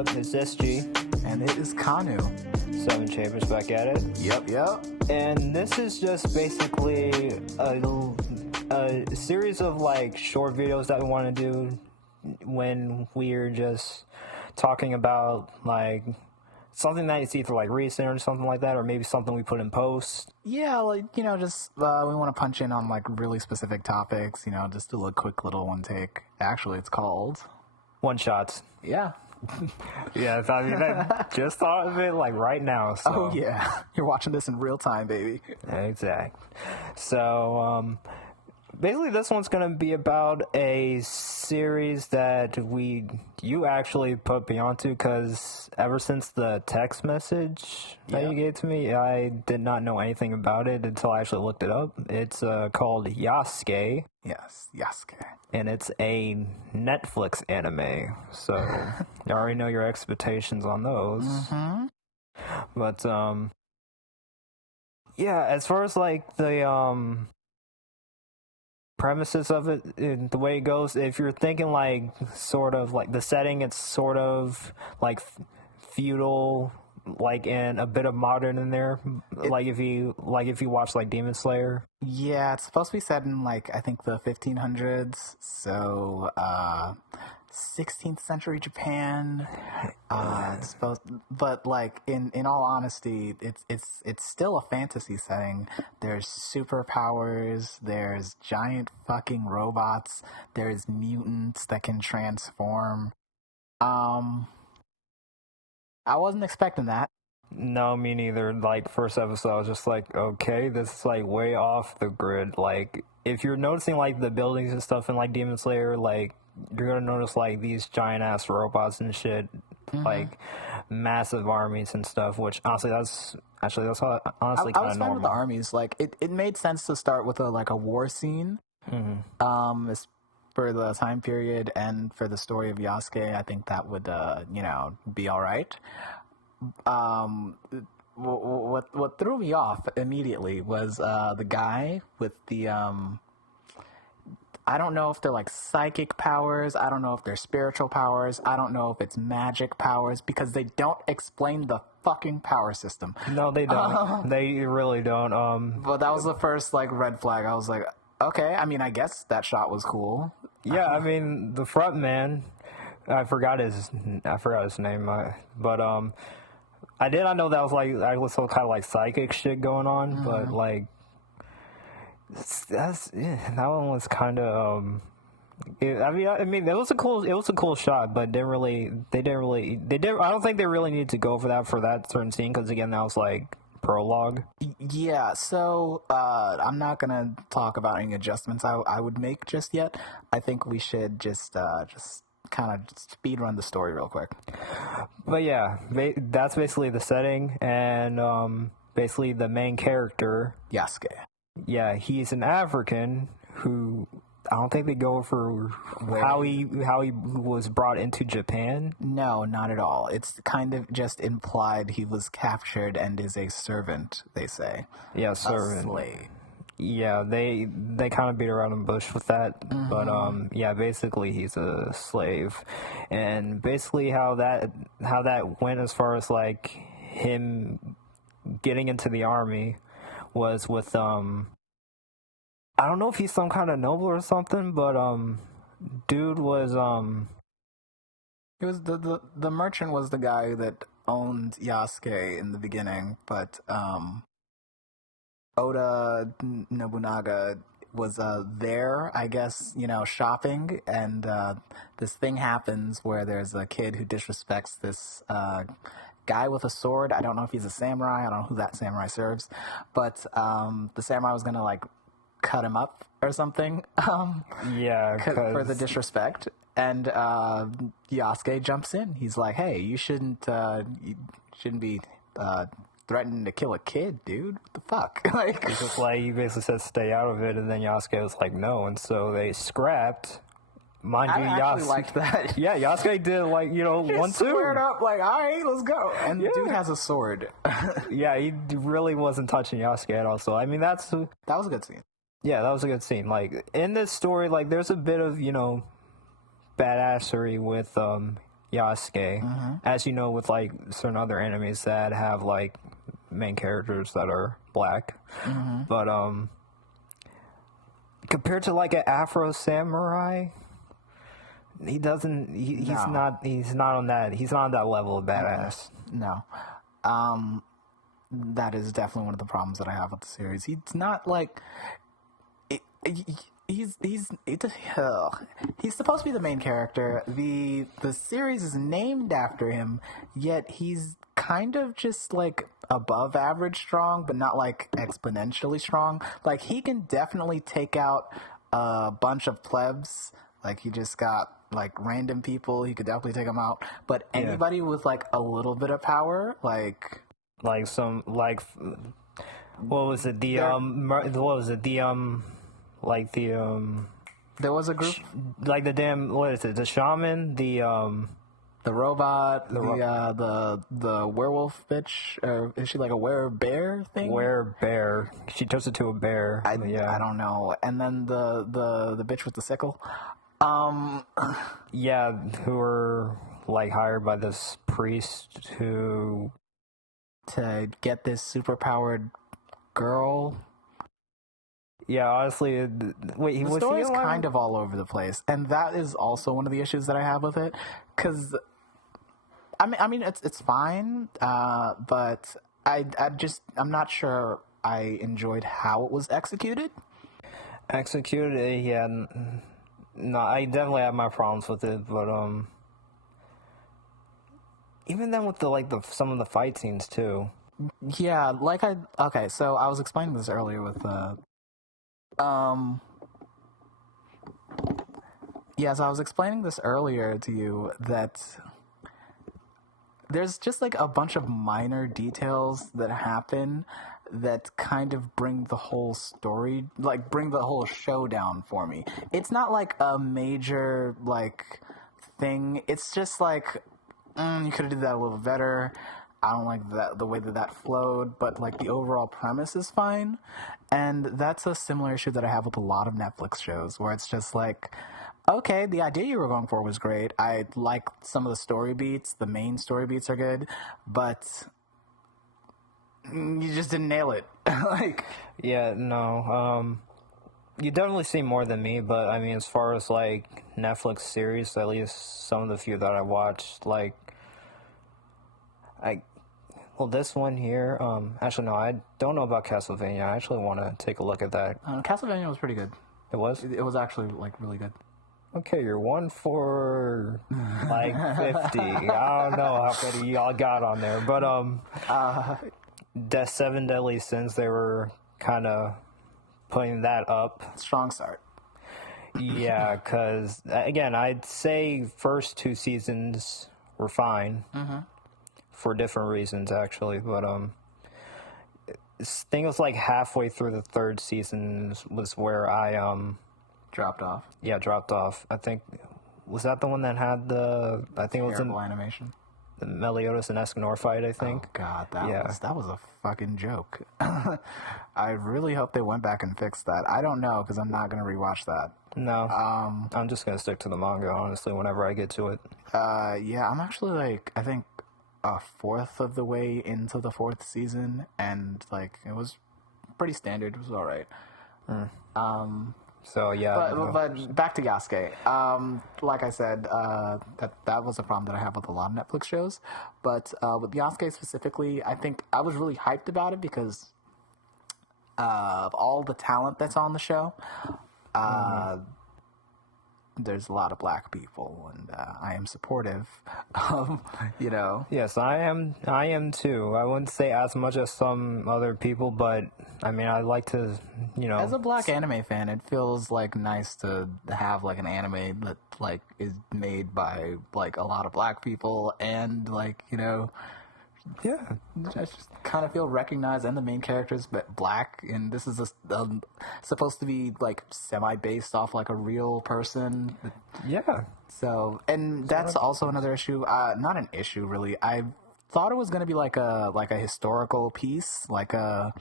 up? It's SG. And it is Kanu. Seven Chambers back at it. Yep. And this is just basically a series of like short videos that we want to do when we're just talking about like something that is either like recent or something like that, or maybe something we put in post. Yeah, like, just we want to punch in on like really specific topics, just do a quick little one take. Actually, it's called One shots. Yeah. Yeah, I mean, I just thought of it like right now. So. Oh, yeah. You're watching this in real time, baby. Exactly. So, basically this one's going to be about a series that you actually put me onto, because ever since the text message that you gave to me, I did not know anything about it until I actually looked it up. It's called Yasuke. Yes, Yasuke. And it's a Netflix anime, so you already know your expectations on those. Mm-hmm. But, yeah, as far as, like, the, premises of it, the way it goes, if you're thinking, like, sort of, like, the setting, it's sort of, like, feudal, like, and a bit of modern in there, like if you watch, like, Demon Slayer. Yeah, it's supposed to be set in, like, I think the 1500s, so, 16th century Japan. It's supposed, but like in all honesty, it's still a fantasy setting. There's superpowers. There's giant fucking robots. There's mutants that can transform. I wasn't expecting that. No, me neither. Like, first episode, I was just like, okay, this is like way off the grid. Like, if you're noticing like the buildings and stuff in like Demon Slayer, like, you're gonna notice like these giant ass robots and shit, like massive armies and stuff. Which honestly, that's honestly kind of normal. I was fine with the armies. Like, it made sense to start with a war scene. For the time period and for the story of Yasuke, I think that would be all right. What threw me off immediately was the guy with the I don't know if they're like psychic powers. I don't know if they're spiritual powers. I don't know if it's magic powers, because they don't explain the fucking power system. No, they don't. They really don't. But that was the first like red flag. I was like, okay. I mean, I guess that shot was cool. Yeah, I mean, the front man, I forgot his name, but I know that was like some kind of like psychic shit going on, but like that one was kind of I mean it was a cool shot, but I don't think they really needed to go for that certain scene, because again, that was like prologue. Yeah, so I'm not gonna talk about any adjustments I would make just yet. I think we should just kind of speed run the story real quick. But yeah, that's basically the setting, and basically the main character, Yasuke. Yeah, he's an African who, I don't think they go for how he was brought into Japan. No, not at all. It's kind of just implied he was captured and is a servant, they say. Yeah, servant. A slave. Yeah, they kind of beat around the bush with that, but yeah, basically he's a slave, and basically how that went as far as like him getting into the army was with I don't know if he's some kind of noble or something, but dude was He was the merchant was the guy that owned Yasuke in the beginning, but Oda Nobunaga was there, I guess, shopping, and this thing happens where there's a kid who disrespects this guy with a sword. I don't know if he's a samurai. I don't know who that samurai serves, but the samurai was gonna like cut him up or something. Yeah, for the disrespect. And Yasuke jumps in. He's like, "Hey, you shouldn't be threatening to kill a kid, dude. What the fuck?" Like, it's just like he basically said, "Stay out of it," and then Yasuke was like, "No," and so they scrapped. Mind you, I actually liked that. Yeah, Yasuke did like one two. Squared up, like, all right, let's go. And the dude has a sword. Yeah, he really wasn't touching Yasuke at all. So I mean, that was a good scene. Yeah, that was a good scene. Like in this story, like there's a bit of badassery with Yasuke. As you know, with like certain other animes that have like main characters that are black, but compared to like an Afro samurai, he doesn't. He's not. He's not on that. He's not on that level of badass. No. That is definitely one of the problems that I have with the series. He's not like he's supposed to be the main character. The series is named after him, yet he's kind of just like above average strong, but not like exponentially strong. Like he can definitely take out a bunch of plebs. Like he just got like random people. He could definitely take them out. But anybody with like a little bit of power, like some like what was it the like the there was a group like the damn what is it the shaman the robot the werewolf bitch, or is she like a bear thing? Bear. She turns into a bear. I don't know. And then the bitch with the sickle. Yeah, who were like hired by this priest to get this superpowered girl. Yeah, honestly, wait, the story is kind of all over the place, and that is also one of the issues that I have with it. Because I mean, it's fine, but I'm not sure I enjoyed how it was executed. Yeah. No, I definitely have my problems with it, but even then with the some of the fight scenes too. Yeah, okay, so I was explaining this earlier with I was explaining this earlier to you that there's just like a bunch of minor details that happen that kind of bring the whole story, like bring the whole show down for me. It's not like a major like thing. It's just like you could have did that a little better. I don't like the way that flowed, but like the overall premise is fine. And that's a similar issue that I have with a lot of Netflix shows, where it's just like, okay, the idea you were going for was great. I like some of the story beats. The main story beats are good, but you just didn't nail it. Like, yeah, no. You definitely see more than me, but I mean, as far as like Netflix series, at least some of the few that I watched, like, this one here, actually, no, I don't know about Castlevania. I actually want to take a look at that. Castlevania was pretty good. It was? It was actually, like, really good. Okay, you're 1 for, like, 50. I don't know how many y'all got on there, but, the 7 Deadly Sins, they were kind of putting that up. Strong start. Yeah, because, again, I'd say first 2 seasons were fine. For different reasons, actually, but I think it was like halfway through the 3rd season was where I dropped off. Yeah, dropped off. I think was that the one that had the it was terrible animation, the Meliodas and Escanor fight. I think. Oh God, that was a fucking joke. I really hope they went back and fixed that. I don't know because I'm not gonna rewatch that. No, I'm just gonna stick to the manga honestly. Whenever I get to it. Yeah, I'm actually like I think a fourth of the way into the 4th season, and like it was pretty standard. It was all right. So yeah, but back to Yasuke. Like I said, that was a problem that I have with a lot of Netflix shows. But with Yasuke specifically, I think I was really hyped about it because of all the talent that's on the show. There's a lot of black people, and I am supportive. You know. Yes, I am too. I wouldn't say as much as some other people, but I mean, I like to, As a black anime fan, it feels like nice to have like an anime that like is made by like a lot of black people, and like yeah, I just kind of feel recognized, and the main character's black, and this is supposed to be like semi-based off like a real person. Yeah. So, and that's also another issue. Not an issue really. I thought it was going to be like a historical piece, like a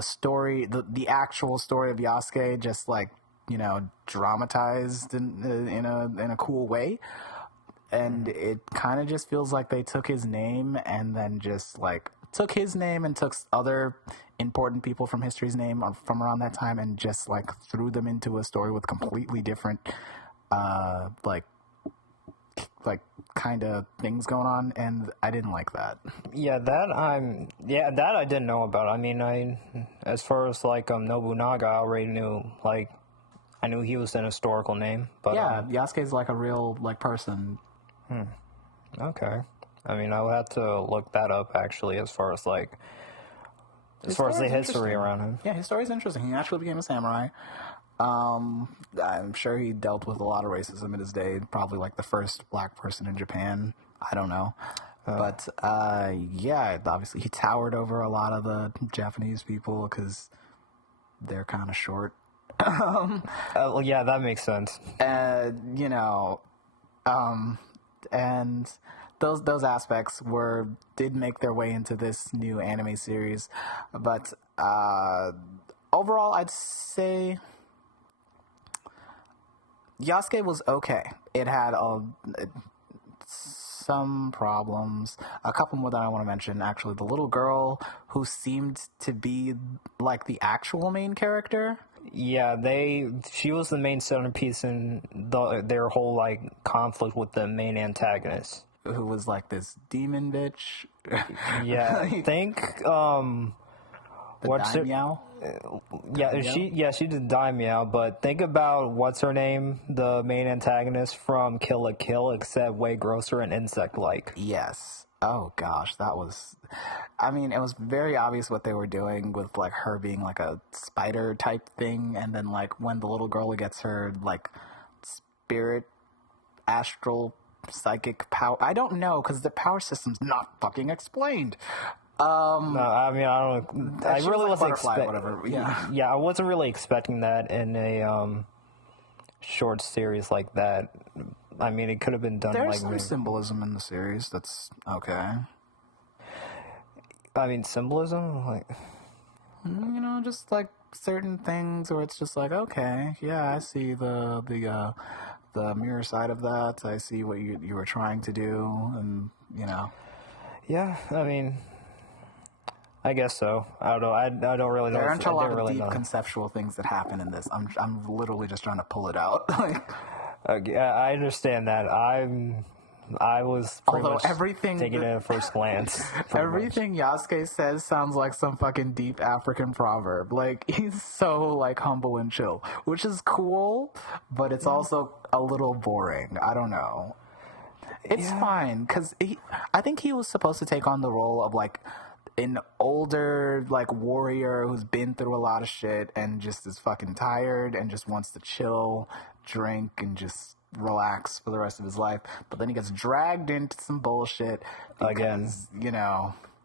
story, the actual story of Yasuke, just like dramatized in a cool way. And it kind of just feels like they took his name and then just like took his name and took other important people from history's name from around that time and just like threw them into a story with completely different like kind of things going on, and I didn't like that. That I didn't know about. I mean, as far as like Nobunaga, I already knew, like, I knew he was an historical name, but Yasuke's like a real like person. Okay. I mean, I would have to look that up, actually, as far as the history around him. Yeah, his story's interesting. He actually became a samurai. I'm sure he dealt with a lot of racism in his day. Probably like the first black person in Japan. I don't know. But, obviously he towered over a lot of the Japanese people because they're kind of short. Yeah, that makes sense. And those aspects did make their way into this new anime series, but overall, I'd say Yasuke was okay. It had some problems, a couple more that I want to mention. Actually, the little girl who seemed to be like the actual main character. Yeah, she was the main centerpiece in their whole like conflict with the main antagonist, who was like this demon bitch. Yeah, I think what's daimyo? She did daimyo, but think about what's her name, the main antagonist from Kill la Kill, except way grosser and insect-like. Yes. Oh gosh, it was very obvious what they were doing with like her being like a spider type thing, and then like when the little girl gets her like spirit, astral, psychic power. I don't know, because the power system's not fucking explained. No, I mean, I don't. I really wasn't expecting. I wasn't really expecting that in a short series like that. I mean, it could have been done. There's some symbolism in the series. That's okay. I mean, symbolism, like just like certain things where it's just like, okay, yeah, I see the mirror side of that. I see what you were trying to do, and Yeah, I mean, I guess so. I don't know. I don't really know. There aren't a lot of deep conceptual things that happen in this. I'm literally just trying to pull it out. I understand that. I was pretty much taking it at first glance. Everything Yasuke says sounds like some fucking deep African proverb. Like, he's so like humble and chill, which is cool, but it's also a little boring. I don't know. It's fine, because I think he was supposed to take on the role of like an older like warrior who's been through a lot of shit and just is fucking tired and just wants to chill, drink, and just relax for the rest of his life. But then he gets dragged into some bullshit because,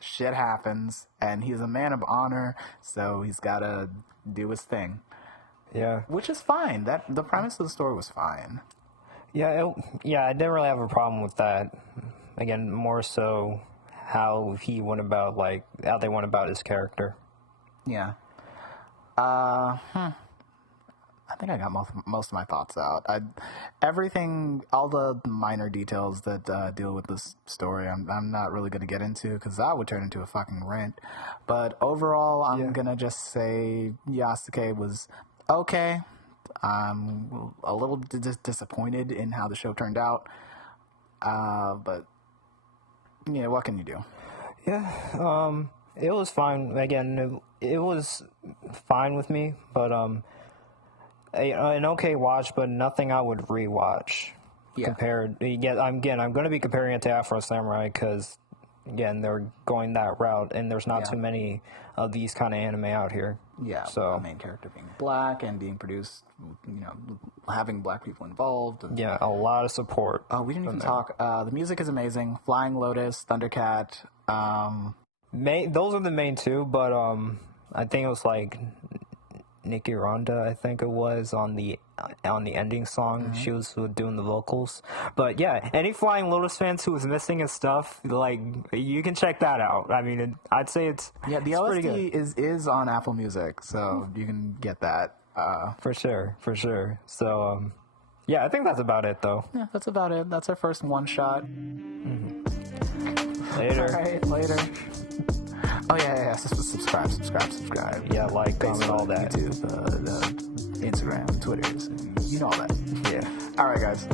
shit happens, and he's a man of honor, so he's gotta do his thing. Yeah. Which is fine. The premise of the story was fine. Yeah, I didn't really have a problem with that. Again, more so how he went about, like, how they went about his character. Yeah. I think I got most of my thoughts out. Everything, all the minor details that deal with this story, I'm not really going to get into, because that would turn into a fucking rant. But overall, I'm going to just say Yasuke was okay. I'm a little disappointed in how the show turned out. But, what can you do? Yeah, it was fine. Again, it was fine with me, but, an okay watch, but nothing I would rewatch. Yeah. I'm going to be comparing it to Afro Samurai because, again, they're going that route, and there's not too many of these kind of anime out here. Yeah. So the main character being black and being produced, having black people involved. And, a lot of support. We didn't even talk. The music is amazing. Flying Lotus, Thundercat. Those are the main two, but I think it was like Nikki Ronda, I think it was, on the ending song. Mm-hmm. She was doing the vocals. But yeah, any Flying Lotus fans who was missing and stuff, like, you can check that out. I mean, I'd say it's the OST is on Apple Music, so you can get that. For sure. So, yeah, I think that's about it, though. Yeah, that's about it. That's our first one shot. Later. All right, later. Oh yeah. Subscribe. Yeah, like, comment, all that. YouTube, Instagram, Twitter, you know all that. Yeah. All right, guys.